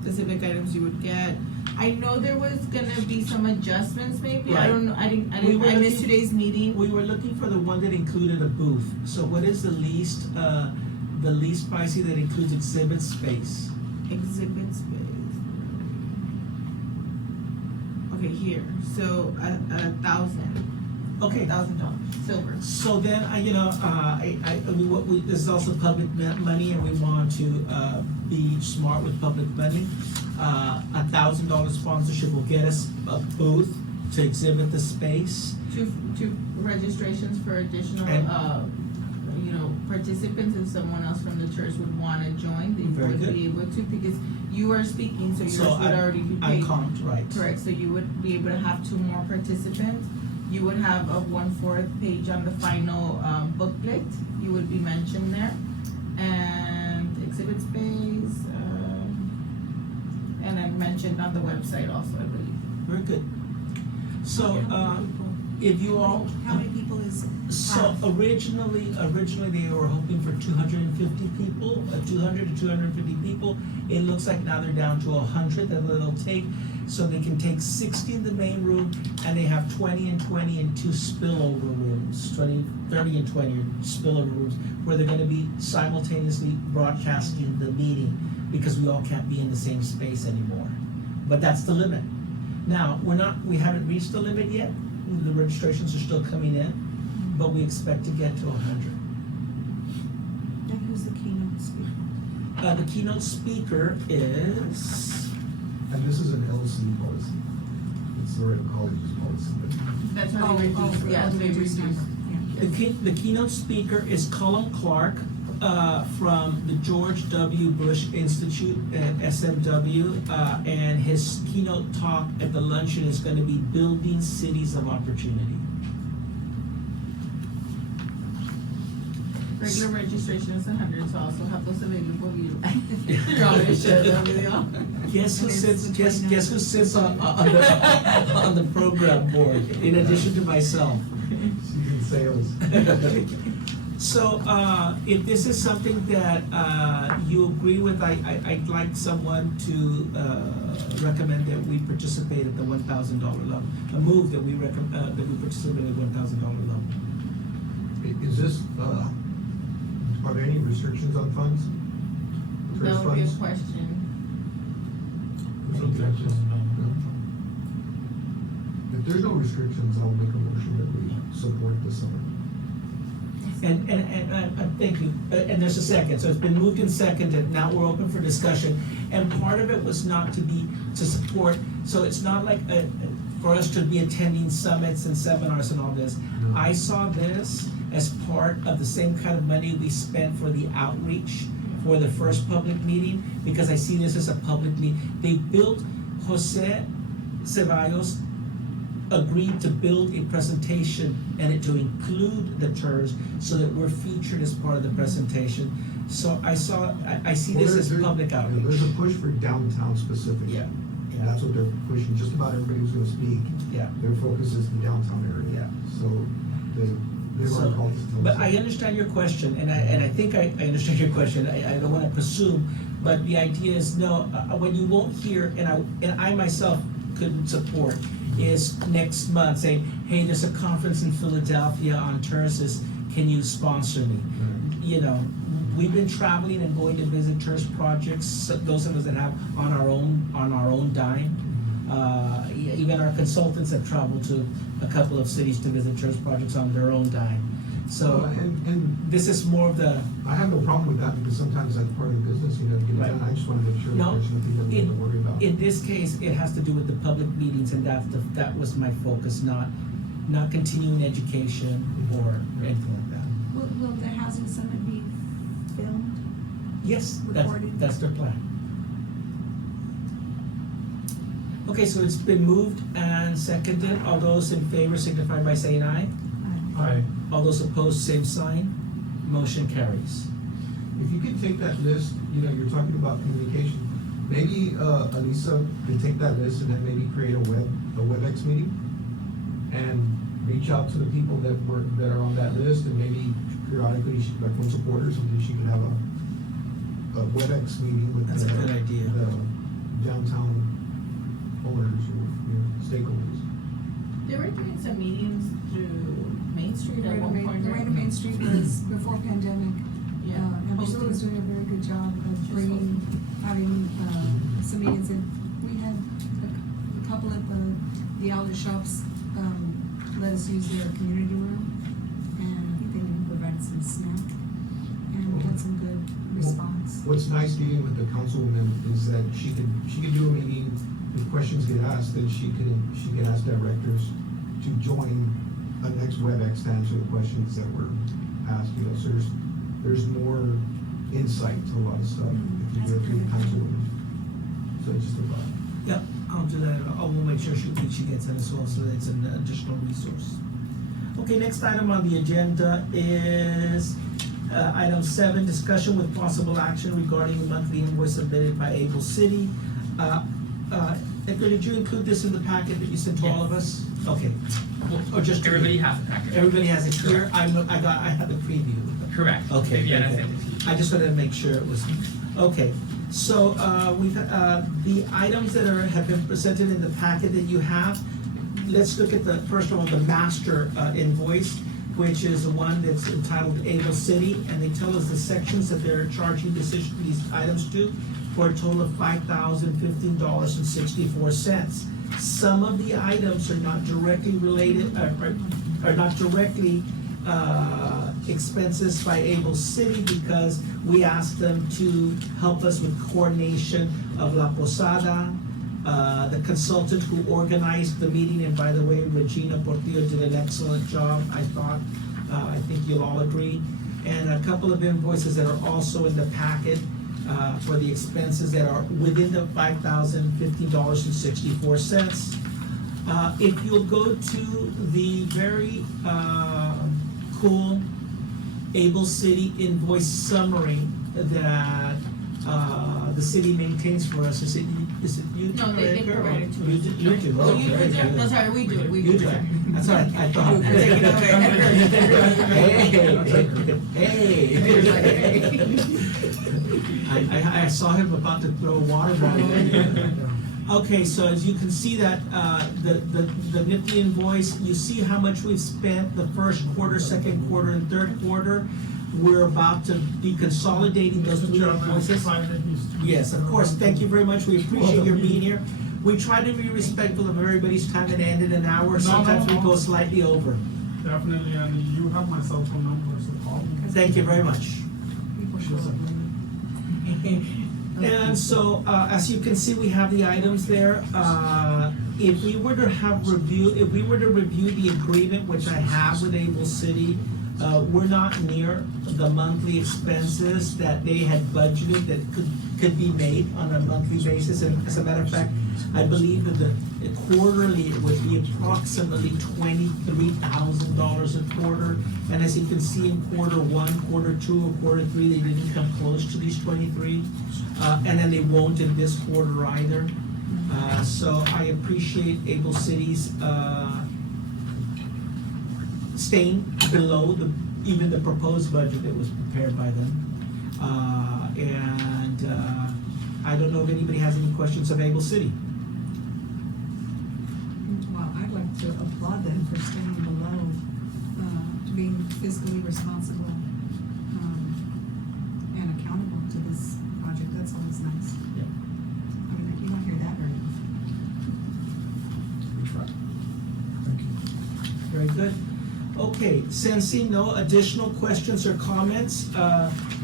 specific items you would get. I know there was gonna be some adjustments maybe. I Right. don't know, I We were missed looking- today's meeting. We were looking for the one that included a booth. So what is the least pricey that includes exhibit space? Exhibit space. Okay, here, so at $1,000. Okay. $1,000, silver. So then, this is also public money, and we want to be smart with public money. $1,000 sponsorship will get us a booth to exhibit the space. Two registrations for additional, participants, if someone else from the church would wanna join, they Very would good. be able to, because you are speaking, so yours So would already be I'm paid. comped, right? Correct, so you would be able to have 2 more participants. You would have a 1/4 page on the final, booklet, you would be mentioned there. And exhibit space, and then mentioned on the website also, I believe. Very good. So, if you all. How many people is? So originally they were hoping for 250 people, 200 to 250 people. It looks like now they're down to 100 that it'll take. So they can take 60 in the main room, and they have 20 and 20 in 2 spillover rooms, 30 and 20 spillover rooms, where they're gonna be simultaneously broadcasting the meeting, because we all can't be in the same space anymore. But that's the limit. Now, we haven't reached the limit yet. The registrations are still coming in, but we expect to get to 100. And who's the keynote speaker? The keynote speaker is, And this is an LC policy. It's Loreto College's policy, but That's how they reduce, yeah, they reduce. the keynote speaker is Cullum Clark, from the George W. Bush Institute at SMW, and his keynote talk at the luncheon is gonna be Building Cities of Opportunity. Regular registration is 100, so I also have those available. You're always share that with y'all. Guess who And it's sits, the guess 29th. who sits on the program board, in addition to myself? She's in sales. So, if this is something that, you agree with, I'd like someone to, recommend that we participate at the $1,000 level. A move that we that we participate at $1,000 level. Is this, are there any restrictions on funds? Tourist That would be a funds? question. There's no objections? No? If there's no restrictions, I'll make a motion that we support the summit. And thank you, and there's a second, so it's been moved and seconded, now we're open for discussion. And part of it was not to support, so it's not like, for us to be attending summits and seminars and all this. No. I saw this as part of the same kind of money we spent for the outreach for the first public meeting, because I see this as a public meeting. They built, Jose Ceballos agreed to build a presentation and it to include the TERS so that we're featured as part of the presentation. So I see Well, this as there- public yeah, outreach. There's a push for downtown specific. Yeah, And that's what they're pushing, just about everybody who's gonna speak, yeah. their focus is the downtown area. Yeah. So they've already called us to tell us. But I understand your question, and I think I understand your question, I don't wanna presume, but the idea is, no, when you won't hear, and I myself couldn't support, is next month saying, hey, there's a conference in Philadelphia on TERSs, can you sponsor me? Right. You know, we've been traveling and going to visit TERS projects, so those of us that have on our own dime. Even our consultants have traveled to a couple of cities to visit TERS projects on their own dime. So, And this is more of the, I have no problem with that, because sometimes that's part of the business, you know, to get it Right. done. I just wanna make sure that No, there's nothing that we have to worry about. in this case, it has to do with the public meetings, and that was my focus, not continuing education or anything like that. Will the housing summit be filmed? Yes, Recorded. that's their plan. Okay, so it's been moved and seconded. All those in favor signify by saying aye. Aye. All those opposed, same sign. Motion carries. If you could take that list, you know, you're talking about communication, maybe, Alisa could take that list and then maybe create a WebEx meeting and reach out to the people that are on that list, and maybe periodically, like once a quarter or something, she could have a WebEx meeting with That's a good idea. the downtown owners or, you know, stakeholders. They were doing some meetings through Main Street at one point, The right? right of Main Street was before pandemic. Yeah. And Priscilla was doing a very good job of bringing, having, some meetings, and we had a couple of the outlet shops, let us use their community room, and I think they even provided some snack, and we had some good response. What's nice dealing with the councilwoman is that she could do a meeting, if questions get asked, then she can ask directors to join a next WebEx to answer the questions that were asked, you know, so there's more insight to a lot of stuff if you do it through the councilwoman. So it's just a thought. Yep, I'll do that. We'll make sure she gets it as well, so that it's an additional resource. Okay, next item on the agenda is item 7, discussion with possible action regarding the monthly invoice submitted by Able City. Edgar, did you include this in the packet that you sent to all of us? Okay, or just Everybody has a packet. Everybody has it here. Correct. I had the preview. Correct. Okay. Viviana okay. sent it to you. I just wanted to make sure it was, okay. So, we've, the items that have been presented in the packet that you have, let's look at the, first of all, the master invoice, which is the one that's entitled Able City, and they tell us the sections that they're charging these items to, for a total of $5,015.64. Some of the items are not directly related, are not directly expenses by Able City, because we asked them to help us with coordination of La Posada. The consultant who organized the meeting, and by the way, Regina Portillo did an excellent job, I thought. I think you'll all agree. And a couple of invoices that are also in the packet for the expenses that are within the $5,015.64. If you'll go to the very cool Able City invoice summary that, the city maintains for us. Is it you? No, they Director, or provide it to you us. do- You do, Oh, oh, you very do? good. No, sorry, we do it. We You do do it. it. That's what I thought. I'm taking I saw him about to throw a water bottle in here. Okay, so as you can see that, the nifty invoice, you see how much we've spent the first quarter, second quarter, and third quarter. We're about to be consolidating those Mr. three Chairman, invoices. private history. Yes, of course, thank you very much, we appreciate your being here. We try to be respectful of everybody's time and end in an hour, sometimes we go slightly over. Definitely, and you have my cell phone number, so call me. Thank you very much. People show up late. And so, as you can see, we have the items there. If we were to review the agreement, which I have with Able City, we're not near the monthly expenses that they had budgeted that could be made on a monthly basis. And as a matter of fact, I believe that the quarterly, it would be approximately $23,000 a quarter. And as you can see in quarter one, quarter two, or quarter three, they didn't come close to these 23. And then they won't in this quarter either. So I appreciate Able City's, staying below even the proposed budget that was prepared by them. I don't know if anybody has any questions of Able City. Well, I'd like to applaud them for staying below, being fiscally responsible, and accountable to this project. That's always nice. Yeah. I mean, you don't hear that very often. We try. Thank you. Very good. Okay, sensing no additional questions or comments,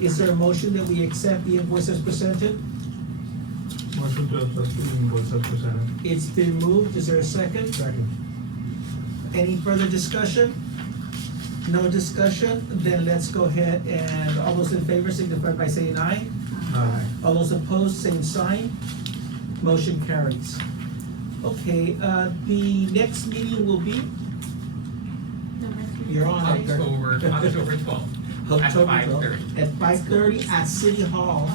is there a motion that we accept the invoice as presented? Motion to accept the invoice as presented. It's been moved, is there a second? Second. Any further discussion? No discussion, then let's go ahead and all those in favor signify by saying aye. Aye. All those opposed, same sign. Motion carries. Okay, the next meeting will be You're on. October 12th. At October 5:30. 12th, At 5:30 at City Hall.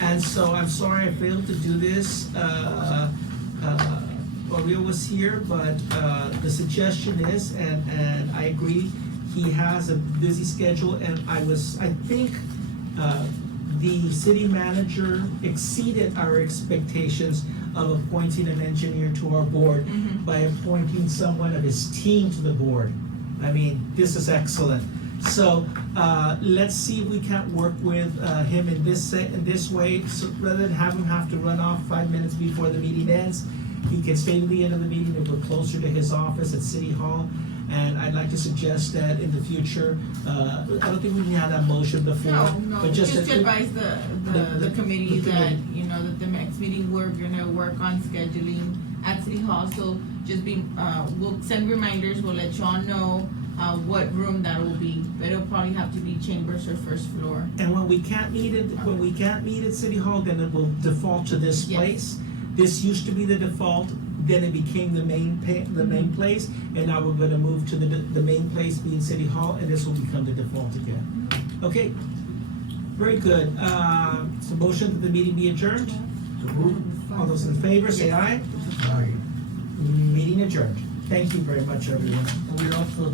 And so I'm sorry I failed to do this. Mario was here, but the suggestion is, and I agree, he has a busy schedule, and I think the city manager exceeded our expectations of appointing an engineer to our board by appointing someone of his team to the board. I mean, this is excellent. So, let's see if we can't work with, him in this way, so rather than have him have to run off 5 minutes before the meeting ends, he can stay to the end of the meeting if we're closer to his office at City Hall. And I'd like to suggest that in the future, I don't think we can have that motion before. No, but just that- to advise the committee the that, committee. that the next meeting, we're gonna work on scheduling at City Hall, so just we'll send reminders, we'll let y'all know, what room that will be, but it'll probably have to be chambers or first floor. And when we can't meet at City Hall, then it will default to this Yes. place. This used to be the default, then it became the main place, and now we're gonna move to the main place being City Hall, and this will become the default again. Okay, very good. So motion that the meeting be adjourned? All those in favor, say aye. Aye. Meeting adjourned. Thank you very much, everyone. We also